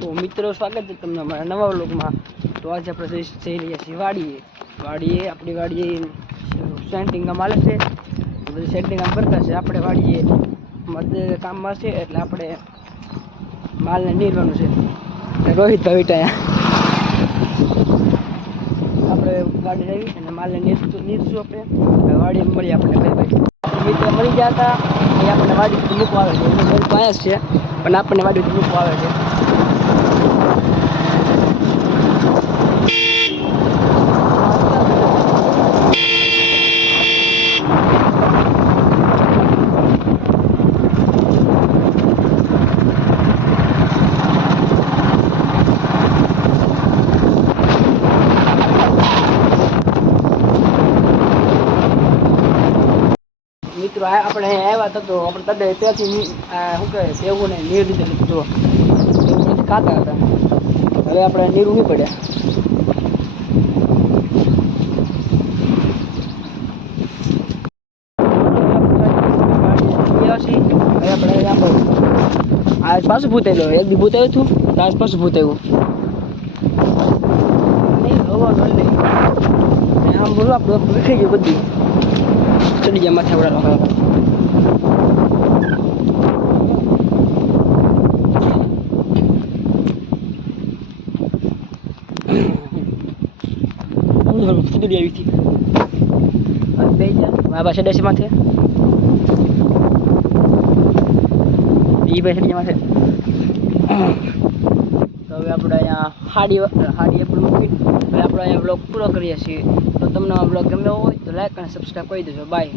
તો મિત્રો સ્વાગત છે તમને અમારા નવા વ્લોગમાં। તો આજે આપણે જઈ રહ્યા છીએ વાડીએ આપણી વાડીએ સેન્ટિંગ કામ હાલે છે, બધું સેન્ટિંગ કામ કરતા છે। આપણે વાડીએ મધ્ય કામમાં છે એટલે આપણે માલને નીરવાનું છે। રોહિત ભાઈ આપણે ગાડી આવી અને માલને નીરશું આપણે વાડીએ મળીએ આપણે ભાઈ મિત્રો મળી ગયા હતા એ આપણને વાડી સુધી મૂકવા આવે છે। એનું પાયા છે પણ આપણને વાડી સુધી મૂકવા આવે છે। મિત્રો આપણે આવ્યા હતા તો આપણે તડે ત્યાંથી શું કહે સેવુંને નીર લીધેલું જો ખાતા હતા। હવે આપણે નીરું નહીં પડ્યા। હવે આપણે આજ પાછું ભૂતાયેલો એક દી ભૂતાયું હતું તો આજ પાછું ભૂતાયું આમ બોલો આપણે વિખાઈ ગયું બધી ચડી ગયા માથે આપણા ફૂદડી આવી હતી બે જણ પાસે ડેસી માથે એ ભાઈ ચડી ગયા માથે। તો હવે આપણે અહીંયા હાડી આપણે મૂકી હવે આપણે અહીંયા બ્લોગ પૂરો કરીએ છીએ। તો તમને આ બ્લોગ ગમ્યો હોય તો લાઈક અને સબસ્ક્રાઈબ કરી દેજો। બાય।